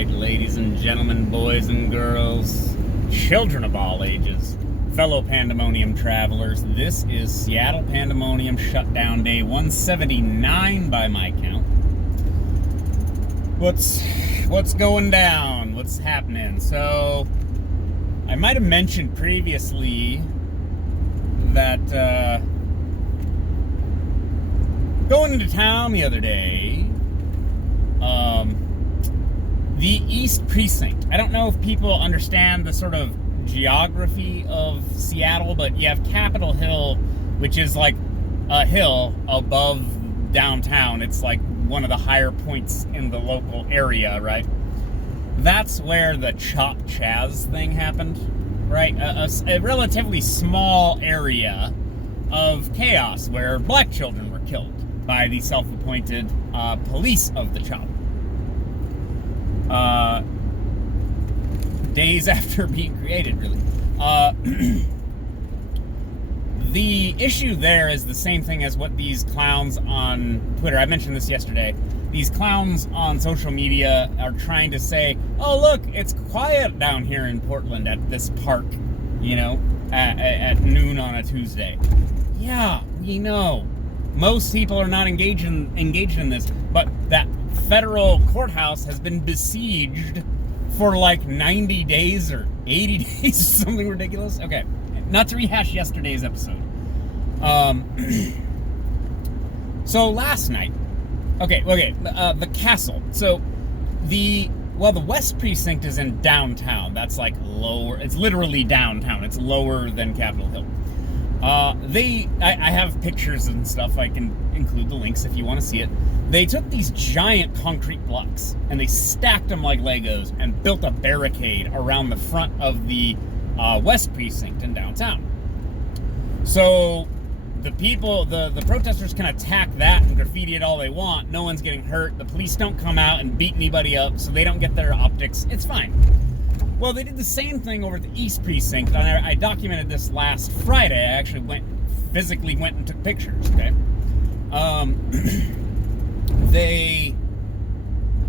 right, ladies and gentlemen, boys and girls, children of all ages, fellow Pandemonium travelers, this is Seattle Pandemonium Shutdown Day 179 by my count. What's going down? What's happening? So, I might have mentioned previously that going into town the other day, the East Precinct. I don't know if people understand the sort of geography of Seattle, but you have Capitol Hill, which is like a hill above downtown. It's like one of the higher points in the local area, right? That's where the Chop Chaz thing happened, right? A relatively small area of chaos where black children were killed by the self-appointed police of the Chop. Days after being created, really. The issue there is the same thing as what these clowns on Twitter, I mentioned this yesterday, these clowns on social media are trying to say, oh look, it's quiet down here in Portland at this park, you know, at noon on a Tuesday. Yeah, we know. Most people are not engaged in this, but that federal courthouse has been besieged for like 90 days or 80 days, something ridiculous. Okay, not to rehash yesterday's episode. So last night, the castle. So the West Precinct is in downtown. That's like lower. It's literally downtown. It's lower than Capitol Hill. I have pictures and stuff. I can include the links if you want to see it. They took these giant concrete blocks and they stacked them like Legos and built a barricade around the front of the West Precinct in downtown. So the people, the protesters can attack that and graffiti it all they want. No one's getting hurt. The police don't come out and beat anybody up, so they don't get their optics. It's fine. Well, they did the same thing over at the East Precinct, and I documented this last Friday. I actually physically went and took pictures, okay? They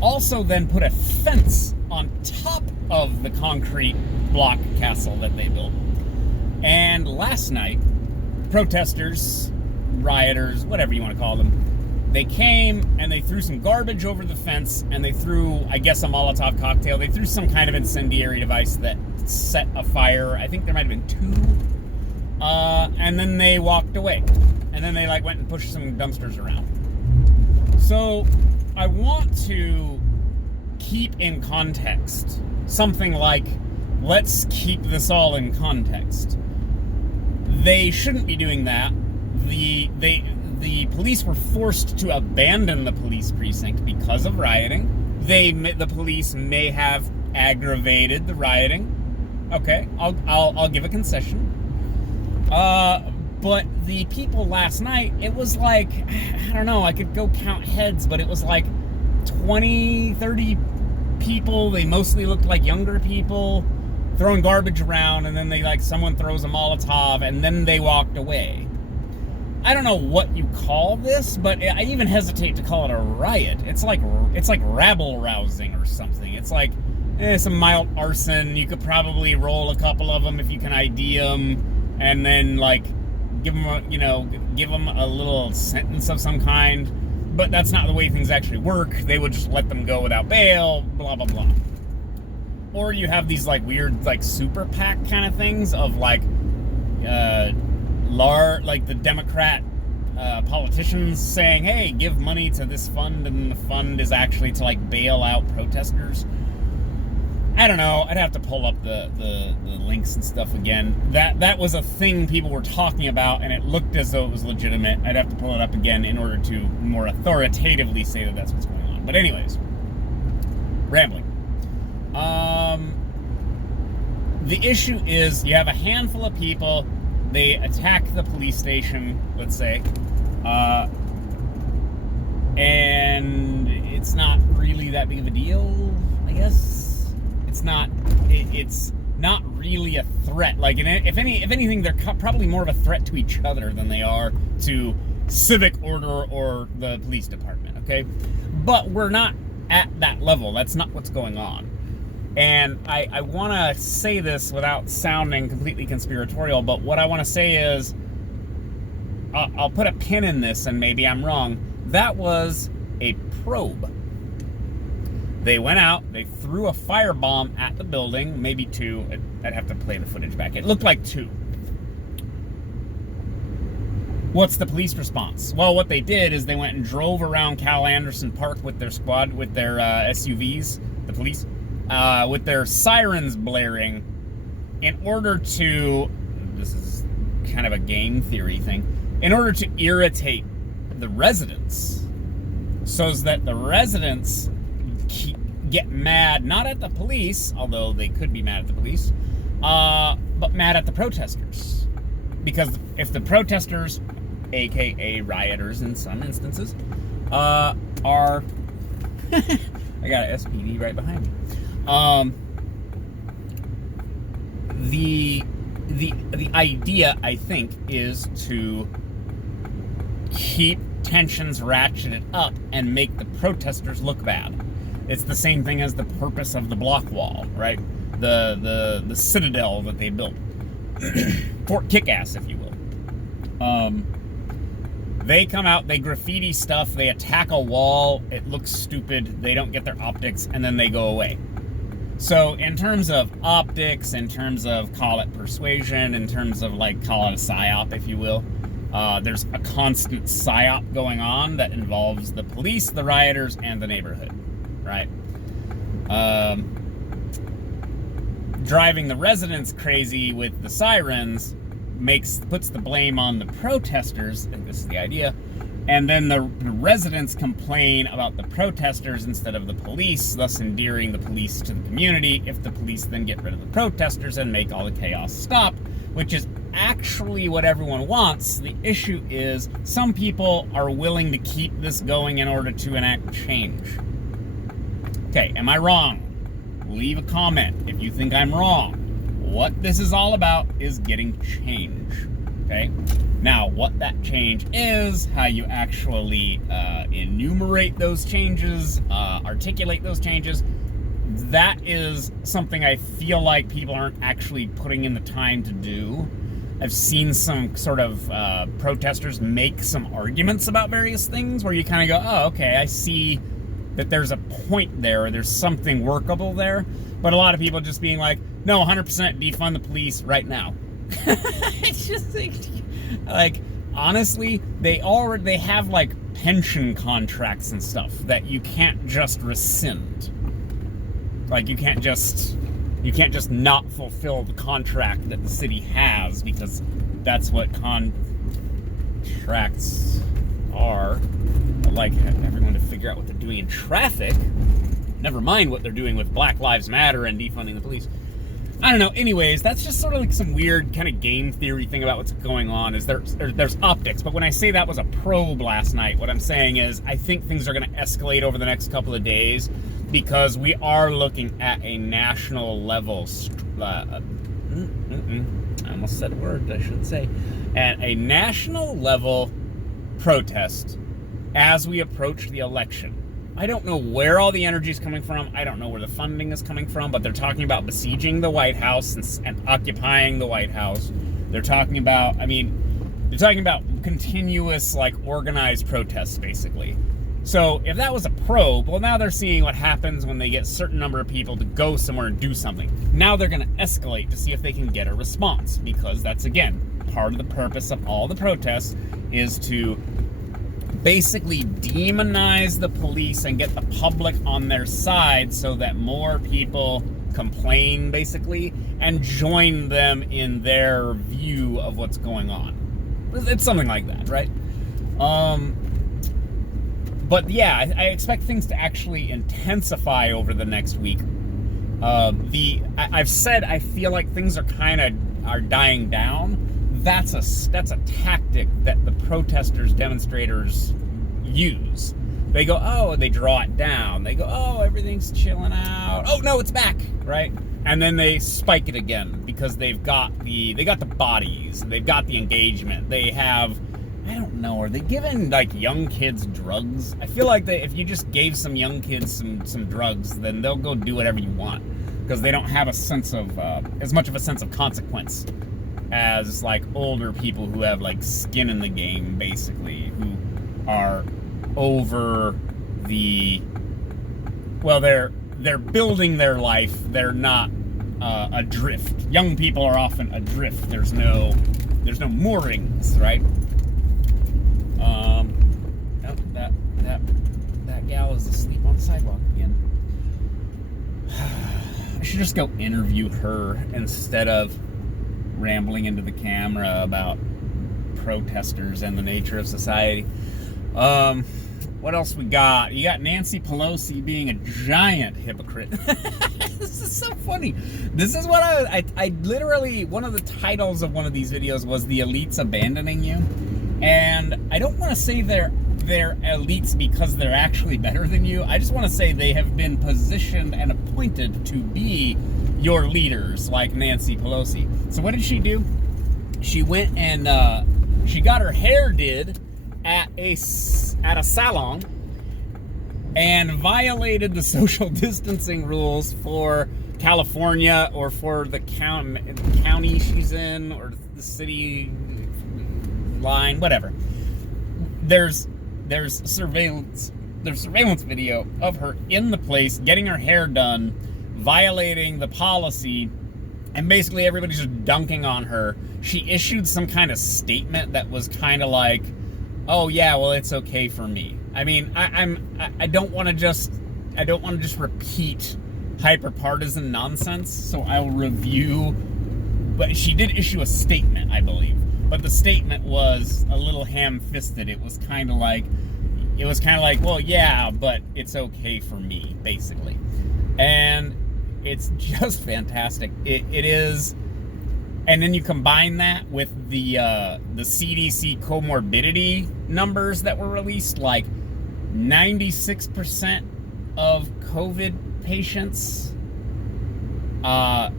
also then put a fence on top of the concrete block castle that they built. And last night, protesters, rioters, whatever you want to call them, they came and they threw some garbage over the fence and they threw, I guess, a Molotov cocktail. They threw some kind of incendiary device that set a fire. I think there might have been two. And then they walked away. And then they went and pushed some dumpsters around. So I want to keep in context something like, let's keep this all in context. They shouldn't be doing that. The police were forced to abandon the police precinct because of rioting. The police may have aggravated the rioting. Okay, I'll give a concession. But the people last night, it was like, I don't know, I could go count heads, but it was like 20, 30 people. They mostly looked like younger people throwing garbage around, and then someone throws a Molotov, and then they walked away. I don't know what you call this, but I even hesitate to call it a riot. It's like rabble rousing or something. It's like some mild arson. You could probably roll a couple of them if you can ID them, and then give them a little sentence of some kind. But that's not the way things actually work. They would just let them go without bail. Blah blah blah. Or you have these weird super PAC kind of things of the Democrat politicians saying, hey, give money to this fund, and the fund is actually to bail out protesters. I don't know. I'd have to pull up the links and stuff again. That was a thing people were talking about, and it looked as though it was legitimate. I'd have to pull it up again in order to more authoritatively say that that's what's going on. But anyways, rambling. The issue is you have a handful of people. They attack the police station, let's say, and it's not really that big of a deal, I guess. It's not really a threat. If anything, they're probably more of a threat to each other than they are to civic order or the police department, okay? But we're not at that level. That's not what's going on. And I want to say this without sounding completely conspiratorial, but what I want to say is, I'll put a pin in this, and maybe I'm wrong. That was a probe. They went out, they threw a firebomb at the building, maybe 2. I'd have to play the footage back. It looked like 2. What's the police response? Well, what they did is they went and drove around Cal Anderson Park with their squad, with their SUVs, the police, with their sirens blaring, in order to, this is kind of a game theory thing, in order to irritate the residents, so that the residents get mad, not at the police, although they could be mad at the police, but mad at the protesters. Because if the protesters, aka rioters in some instances, are I got an SPD right behind me. The idea, I think, is to keep tensions ratcheted up and make the protesters look bad. It's the same thing as the purpose of the block wall, right? The citadel that they built. Fort Kick-Ass, if you will. They come out, they graffiti stuff, they attack a wall, it looks stupid, they don't get their optics, and then they go away. So in terms of optics, in terms of, call it persuasion, in terms of, like, call it a psyop, if you will, there's a constant psyop going on that involves the police, the rioters, and the neighborhood, right? Driving the residents crazy with the sirens puts the blame on the protesters, and this is the idea, and then the residents complain about the protesters instead of the police, thus endearing the police to the community. If the police then get rid of the protesters and make all the chaos stop, which is actually what everyone wants. The issue is some people are willing to keep this going in order to enact change. Okay, am I wrong? Leave a comment if you think I'm wrong. What this is all about is getting change, okay? Now, what that change is, how you actually enumerate those changes, articulate those changes, that is something I feel like people aren't actually putting in the time to do. I've seen some sort of protesters make some arguments about various things where you kind of go, oh, okay, I see that there's a point there, or there's something workable there. But a lot of people just being like, no, 100% defund the police right now. It's just like, honestly, they have like pension contracts and stuff that you can't just rescind. Like you can't just not fulfill the contract that the city has, because that's what contracts are. I'd like everyone to figure out what they're doing in traffic. Never mind what they're doing with Black Lives Matter and defunding the police. I don't know. Anyways, that's just sort of like some weird kind of game theory thing about what's going on. Is there's optics, but when I say that was a probe last night, what I'm saying is I think things are going to escalate over the next couple of days, because we are looking at a national level. I almost said a word I shouldn't say. At a national level protest as we approach the election. I don't know where all the energy is coming from. I don't know where the funding is coming from, but they're talking about besieging the White House and occupying the White House. They're talking about, they're talking about continuous, like, organized protests, basically. So if that was a probe, well, now they're seeing what happens when they get a certain number of people to go somewhere and do something. Now they're going to escalate to see if they can get a response, because that's, again, part of the purpose of all the protests is to basically demonize the police and get the public on their side so that more people complain, basically, and join them in their view of what's going on. It's something like that, right? But yeah, I expect things to actually intensify over the next week. I've said I feel like things are dying down. That's a tactic that the protesters, demonstrators use. They go, oh, they draw it down. They go, oh, everything's chilling out. Oh no, it's back, right? And then they spike it again because they've got the bodies, they've got the engagement, they have I don't know. Are they giving like young kids drugs? I feel like if you just gave some young kids some drugs, then they'll go do whatever you want because they don't have a sense of as much of a sense of consequence as like older people who have like skin in the game, basically, who are over the they're building their life. They're not adrift. Young people are often adrift. There's no moorings, right? That gal is asleep on the sidewalk again. I should just go interview her instead of rambling into the camera about protesters and the nature of society. What else we got? You got Nancy Pelosi being a giant hypocrite. This is so funny. This is what I literally, one of the titles of one of these videos was "The Elites Abandoning You." And I don't want to say they're elites because they're actually better than you. I just want to say they have been positioned and appointed to be your leaders, like Nancy Pelosi. So what did she do? She went and she got her hair did at a salon and violated the social distancing rules for California or for the county she's in or the city line, whatever. There's surveillance video of her in the place getting her hair done, violating the policy, and basically everybody's just dunking on her. She issued some kind of statement that was kind of like, "Oh yeah, well it's okay for me." I mean, I don't want to just repeat hyper-partisan nonsense, so I'll review. But she did issue a statement, I believe. But the statement was a little ham-fisted. It was kind of like, well, yeah, but it's okay for me, basically. And it's just fantastic. It is. And then you combine that with the CDC comorbidity numbers that were released, like 96% of COVID patients on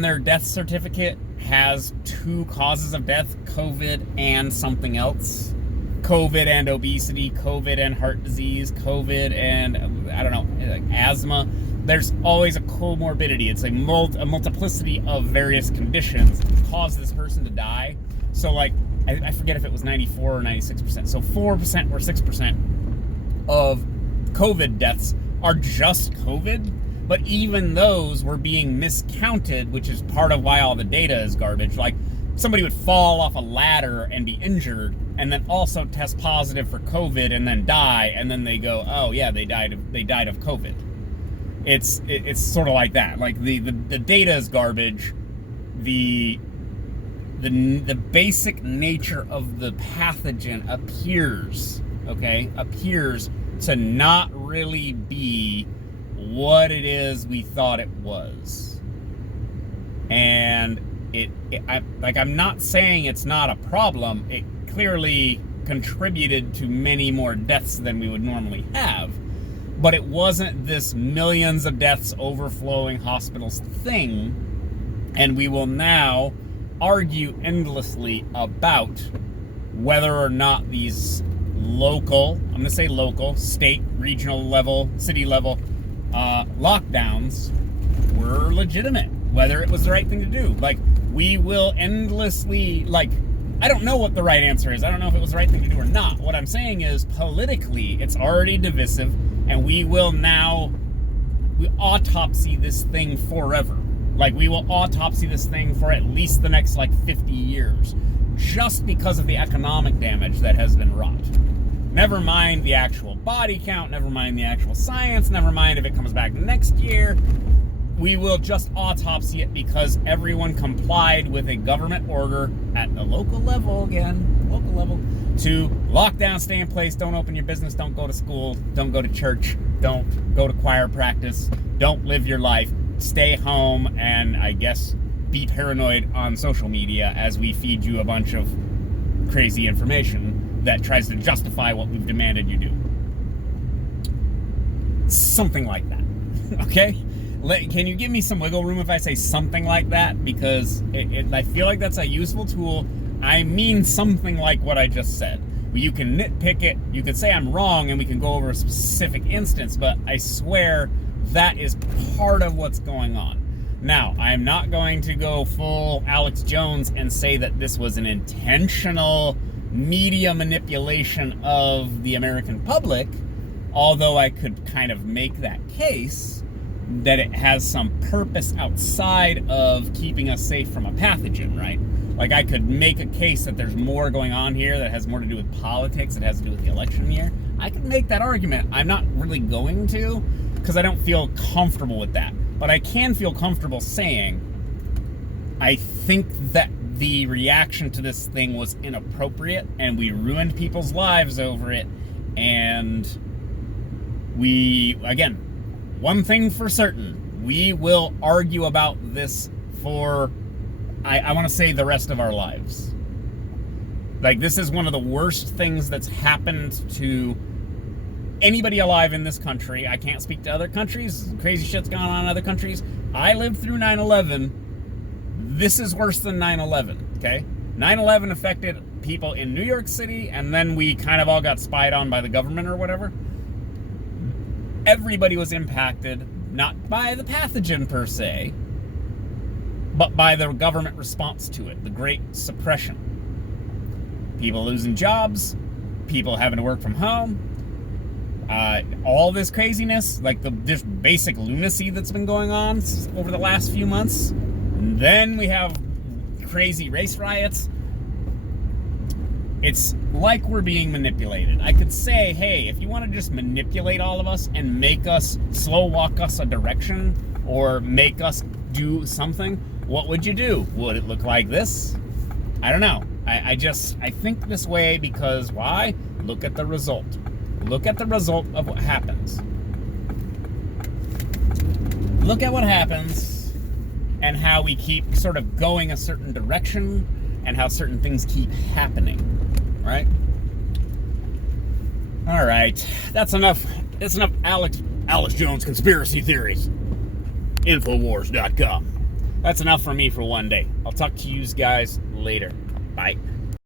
their death certificate has 2 causes of death: COVID and something else. COVID and obesity, COVID and heart disease, COVID and, I don't know, like asthma. There's always a comorbidity. It's a multiplicity of various conditions cause this person to die. So, like, I forget if it was 94 or 96%. So 4% or 6% of COVID deaths are just COVID. But even those were being miscounted, which is part of why all the data is garbage. Like, somebody would fall off a ladder and be injured and then also test positive for COVID and then die, and then they go, "Oh yeah, they died of COVID." It's sort of like that. Like the data is garbage. The basic nature of the pathogen appears to not really be what it is we thought it was. And I'm not saying it's not a problem. It clearly contributed to many more deaths than we would normally have. But it wasn't this millions of deaths overflowing hospitals thing. And we will now argue endlessly about whether or not these local, I'm going to say local, state, regional level, city level lockdowns were legitimate. Whether it was the right thing to do. Like, we will endlessly, like, I don't know what the right answer is. I don't know if it was the right thing to do or not. What I'm saying is, politically, it's already divisive, and we autopsy this thing forever. Like, we will autopsy this thing for at least the next, 50 years. Just because of the economic damage that has been wrought. Never mind the actual body count, never mind the actual science, never mind if it comes back next year. We will just autopsy it because everyone complied with a government order at the local level to lock down, stay in place, don't open your business, don't go to school, don't go to church, don't go to choir practice, don't live your life, stay home, and I guess be paranoid on social media as we feed you a bunch of crazy information that tries to justify what we've demanded you do. Something like that, okay? Can you give me some wiggle room if I say something like that? Because I feel like that's a useful tool. I mean something like what I just said. You can nitpick it, you could say I'm wrong, and we can go over a specific instance, but I swear that is part of what's going on. Now, I'm not going to go full Alex Jones and say that this was an intentional media manipulation of the American public, although I could kind of make that case that it has some purpose outside of keeping us safe from a pathogen, right? Like, I could make a case that there's more going on here that has more to do with politics, that has to do with the election year. I could make that argument. I'm not really going to, because I don't feel comfortable with that. But I can feel comfortable saying, I think that the reaction to this thing was inappropriate, and we ruined people's lives over it, and we, again, one thing for certain, we will argue about this for, I want to say, the rest of our lives. Like, this is one of the worst things that's happened to anybody alive in this country. I can't speak to other countries. Crazy shit's gone on in other countries. I lived through 9/11. This is worse than 9/11, okay? 9/11 affected people in New York City, and then we kind of all got spied on by the government or whatever. Everybody was impacted, not by the pathogen per se, but by the government response to it, the Great Suppression. People losing jobs, people having to work from home, all this craziness, like just basic lunacy that's been going on over the last few months. And then we have crazy race riots. It's like we're being manipulated. I could say, hey, if you want to just manipulate all of us and make us slow walk us a direction or make us do something, what would you do? Would it look like this? I don't know. I think this way because why? Look at the result. Look at the result of what happens. Look at what happens and how we keep sort of going a certain direction and how certain things keep happening, right? All right, that's enough. That's enough Alex Jones conspiracy theories. Infowars.com. That's enough for me for one day. I'll talk to you guys later. Bye.